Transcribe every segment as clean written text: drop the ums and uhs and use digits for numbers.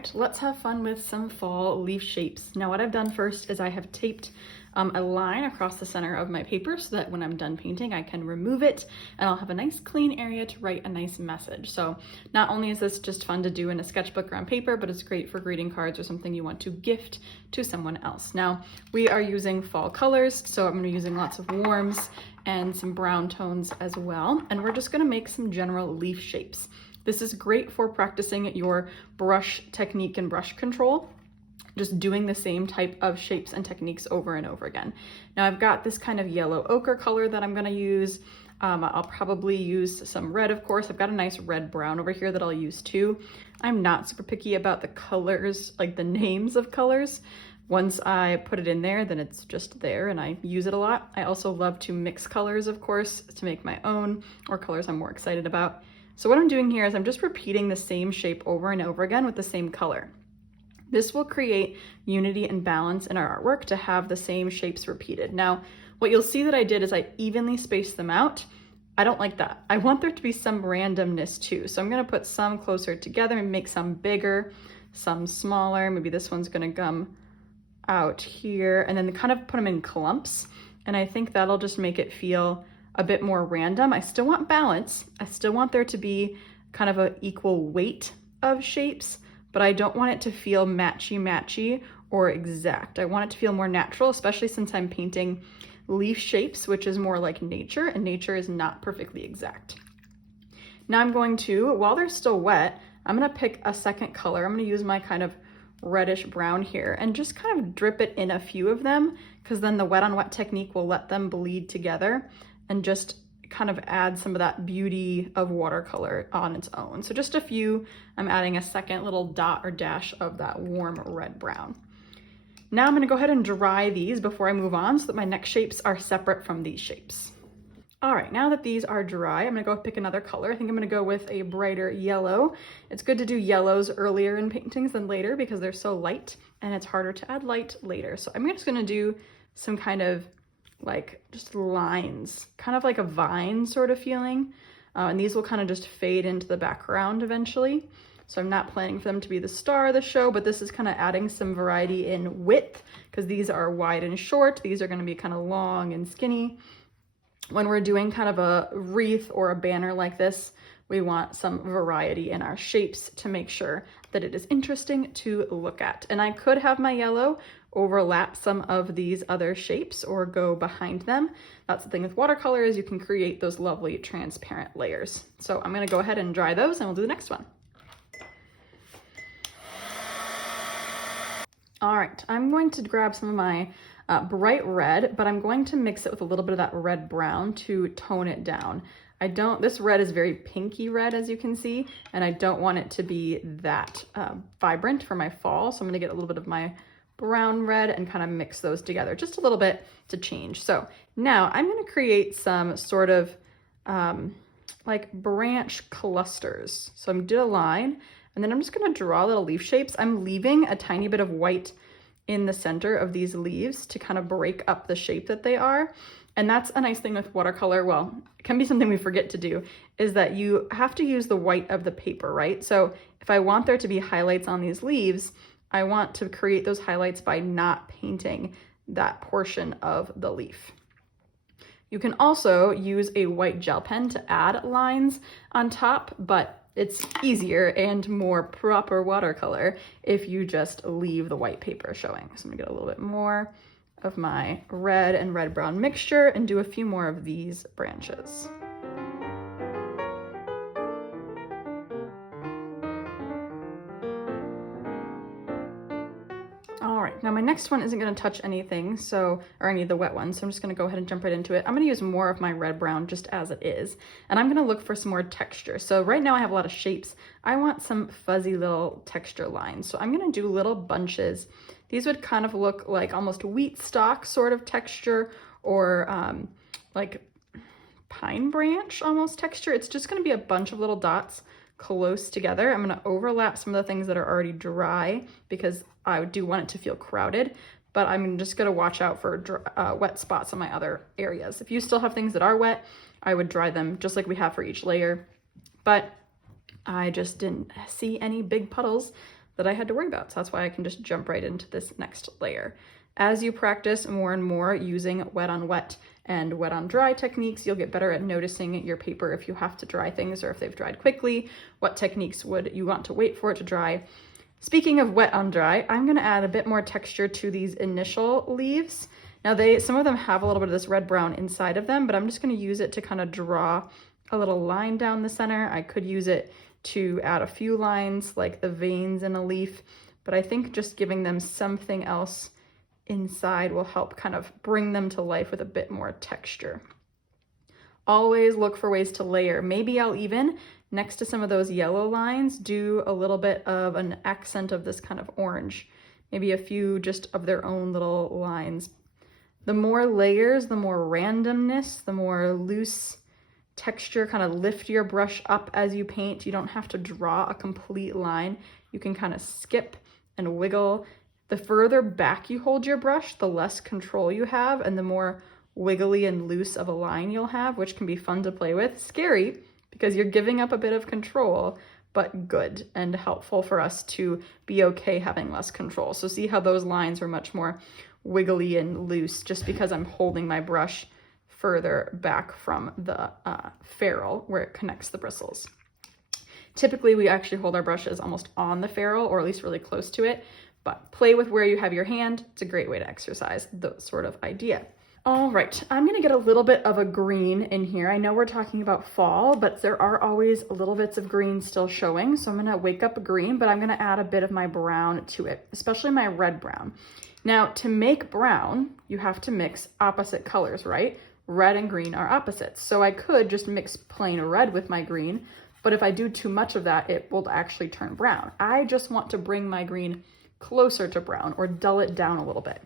right, let's have fun with some fall leaf shapes. Now what I've done first is I have taped a line across the center of my paper so that when I'm done painting I can remove it and I'll have a nice clean area to write a nice message. So not only is this just fun to do in a sketchbook or on paper, but it's great for greeting cards or something you want to gift to someone else. Now we are using fall colors, so I'm going to be using lots of warms and some brown tones as well, and we're just going to make some general leaf shapes. This is great for practicing your brush technique and brush control, just doing the same type of shapes and techniques over and over again. Now I've got this kind of yellow ochre color that I'm gonna use. I'll probably use some red, of course. I've got a nice red brown over here that I'll use too. I'm not super picky about the colors, like the names of colors. Once I put it in there, then it's just there and I use it a lot. I also love to mix colors, of course, to make my own or colors I'm more excited about. So what I'm doing here is I'm just repeating the same shape over and over again with the same color. This will create unity and balance in our artwork to have the same shapes repeated. Now, what you'll see that I did is I evenly spaced them out. I don't like that. I want there to be some randomness too. So I'm gonna put some closer together and make some bigger, some smaller. Maybe this one's gonna come out here and then kind of put them in clumps. And I think that'll just make it feel a bit more random. I still want balance. I still want there to be kind of an equal weight of shapes, but I don't want it to feel matchy-matchy or exact. I want it to feel more natural, especially since I'm painting leaf shapes, which is more like nature, and nature is not perfectly exact. Now I'm going to, while they're still wet, I'm gonna pick a second color. I'm gonna use my kind of reddish brown here and just kind of drip it in a few of them, because then the wet on wet technique will let them bleed together and just kind of add some of that beauty of watercolor on its own. So just a few, I'm adding a second little dot or dash of that warm red brown. Now I'm gonna go ahead and dry these before I move on so that my next shapes are separate from these shapes. All right, now that these are dry, I'm gonna go pick another color. I think I'm gonna go with a brighter yellow. It's good to do yellows earlier in paintings than later because they're so light and it's harder to add light later. So I'm just gonna do some kind of like just lines, kind of like a vine sort of feeling. And these will kind of just fade into the background eventually. So I'm not planning for them to be the star of the show, but this is kind of adding some variety in width because these are wide and short. These are going to be kind of long and skinny. When we're doing kind of a wreath or a banner like this, we want some variety in our shapes to make sure that it is interesting to look at. And I could have my yellow overlap some of these other shapes or go behind them. That's the thing with watercolor is you can create those lovely transparent layers. So I'm gonna go ahead and dry those and we'll do the next one. All right, I'm going to grab some of my bright red, but I'm going to mix it with a little bit of that red brown to tone it down. This red is very pinky red, as you can see, and I don't want it to be that vibrant for my fall. So I'm gonna get a little bit of my brown red and kind of mix those together just a little bit to change. So now I'm gonna create some sort of like branch clusters. So I'm doing a line and then I'm just gonna draw little leaf shapes. I'm leaving a tiny bit of white in the center of these leaves to kind of break up the shape that they are. And that's a nice thing with watercolor. Well, it can be something we forget to do, is that you have to use the white of the paper, right? So if I want there to be highlights on these leaves, I want to create those highlights by not painting that portion of the leaf. You can also use a white gel pen to add lines on top, but it's easier and more proper watercolor if you just leave the white paper showing. So I'm gonna get a little bit more of my red and red-brown mixture and do a few more of these branches. All right, now my next one isn't gonna touch anything, or any of the wet ones, so I'm just gonna go ahead and jump right into it. I'm gonna use more of my red-brown just as it is, and I'm gonna look for some more texture. So right now I have a lot of shapes. I want some fuzzy little texture lines. So I'm gonna do little bunches. These would kind of look like almost wheat stalk sort of texture or like pine branch almost texture. It's just gonna be a bunch of little dots close together. I'm gonna overlap some of the things that are already dry because I do want it to feel crowded, but I'm just gonna watch out for wet spots on my other areas. If you still have things that are wet, I would dry them just like we have for each layer, but I just didn't see any big puddles that I had to worry about. So that's why I can just jump right into this next layer. As you practice more and more using wet on wet and wet on dry techniques, you'll get better at noticing your paper if you have to dry things or if they've dried quickly. What techniques would you want to wait for it to dry? Speaking of wet on dry, I'm gonna add a bit more texture to these initial leaves. Now some of them have a little bit of this red brown inside of them, but I'm just gonna use it to kind of draw a little line down the center. I could use it to add a few lines like the veins in a leaf, but I think just giving them something else inside will help kind of bring them to life with a bit more texture. Always look for ways to layer. Maybe I'll even, next to some of those yellow lines, do a little bit of an accent of this kind of orange. Maybe a few just of their own little lines. The more layers, the more randomness, the more loose texture. Kind of lift your brush up as you paint. You don't have to draw a complete line. You can kind of skip and wiggle. The further back you hold your brush, the less control you have and the more wiggly and loose of a line you'll have, which can be fun to play with. Scary because you're giving up a bit of control, but good and helpful for us to be okay having less control. So see how those lines were much more wiggly and loose just because I'm holding my brush further back from the ferrule where it connects the bristles. Typically, we actually hold our brushes almost on the ferrule or at least really close to it, but play with where you have your hand. It's a great way to exercise that sort of idea. All right, I'm gonna get a little bit of a green in here. I know we're talking about fall, but there are always little bits of green still showing. So I'm gonna wake up a green, but I'm gonna add a bit of my brown to it, especially my red brown. Now, to make brown, you have to mix opposite colors, right? Red and green are opposites. So I could just mix plain red with my green, but if I do too much of that, it will actually turn brown. I just want to bring my green closer to brown or dull it down a little bit.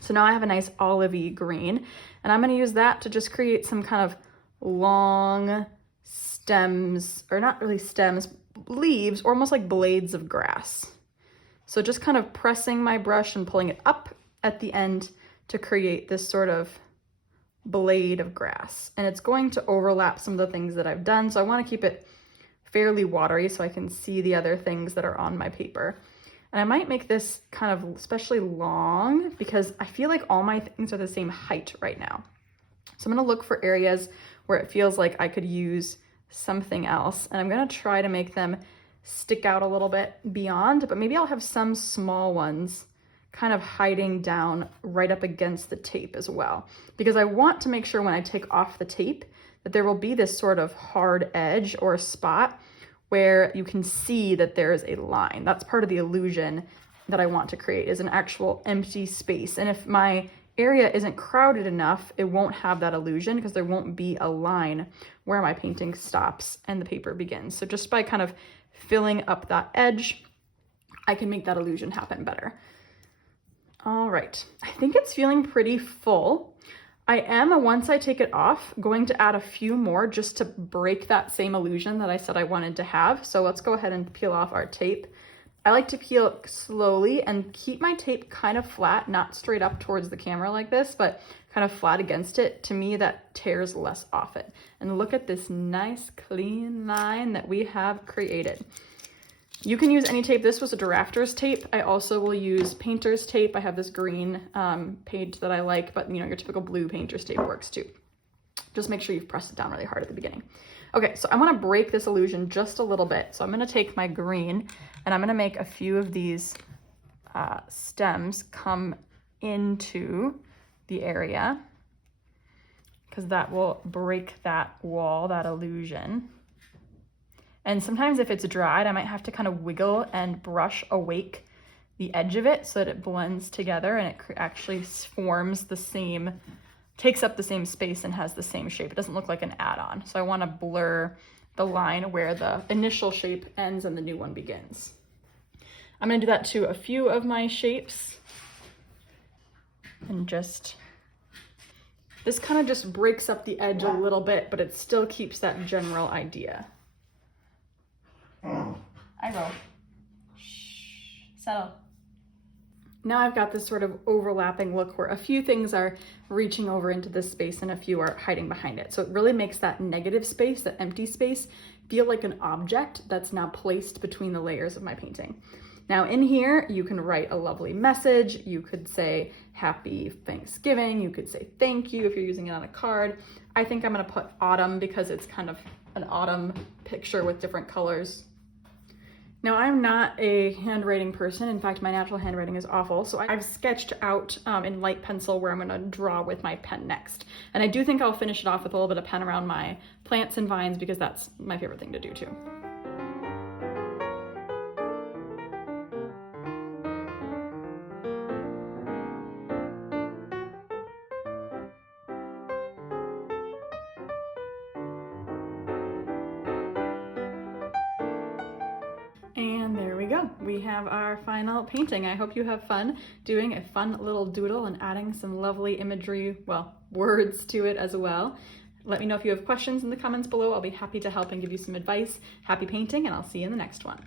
So now I have a nice olivey green, and I'm gonna use that to just create some kind of long stems, or not really stems, leaves, or almost like blades of grass. So just kind of pressing my brush and pulling it up at the end to create this sort of blade of grass. And it's going to overlap some of the things that I've done. So I want to keep it fairly watery so I can see the other things that are on my paper. And I might make this kind of especially long because I feel like all my things are the same height right now. So I'm going to look for areas where it feels like I could use something else. And I'm going to try to make them stick out a little bit beyond, but maybe I'll have some small ones kind of hiding down right up against the tape as well. Because I want to make sure when I take off the tape that there will be this sort of hard edge or spot where you can see that there is a line. That's part of the illusion that I want to create, is an actual empty space. And if my area isn't crowded enough, it won't have that illusion because there won't be a line where my painting stops and the paper begins. So just by kind of filling up that edge, I can make that illusion happen better. All right, I think it's feeling pretty full. I am, once I take it off, going to add a few more just to break that same illusion that I said I wanted to have. So let's go ahead and peel off our tape. I like to peel slowly and keep my tape kind of flat, not straight up towards the camera like this, but kind of flat against it. To me, that tears less off it. And look at this nice clean line that we have created. You can use any tape. This was a drafter's tape. I also will use painter's tape. I have this green page that I like, but your typical blue painter's tape works too. Just make sure you've pressed it down really hard at the beginning. Okay, so I want to break this illusion just a little bit. So I'm going to take my green and I'm going to make a few of these stems come into the area because that will break that wall, that illusion. And sometimes if it's dried, I might have to kind of wiggle and brush awake the edge of it so that it blends together and it actually forms the same, takes up the same space and has the same shape. It doesn't look like an add-on. So I want to blur the line where the initial shape ends and the new one begins. I'm going to do that to a few of my shapes. And this kind of just breaks up the edge a little bit, but it still keeps that general idea. I will. Shh, settle. Now I've got this sort of overlapping look where a few things are reaching over into this space and a few are hiding behind it. So it really makes that negative space, that empty space, feel like an object that's now placed between the layers of my painting. Now in here, you can write a lovely message. You could say Happy Thanksgiving. You could say thank you if you're using it on a card. I think I'm gonna put autumn because it's kind of an autumn picture with different colors. Now I'm not a handwriting person. In fact, my natural handwriting is awful. So I've sketched out in light pencil where I'm gonna draw with my pen next. And I do think I'll finish it off with a little bit of pen around my plants and vines because that's my favorite thing to do too. And there we go. We have our final painting. I hope you have fun doing a fun little doodle and adding some lovely imagery, well, words to it as well. Let me know if you have questions in the comments below. I'll be happy to help and give you some advice. Happy painting, and I'll see you in the next one.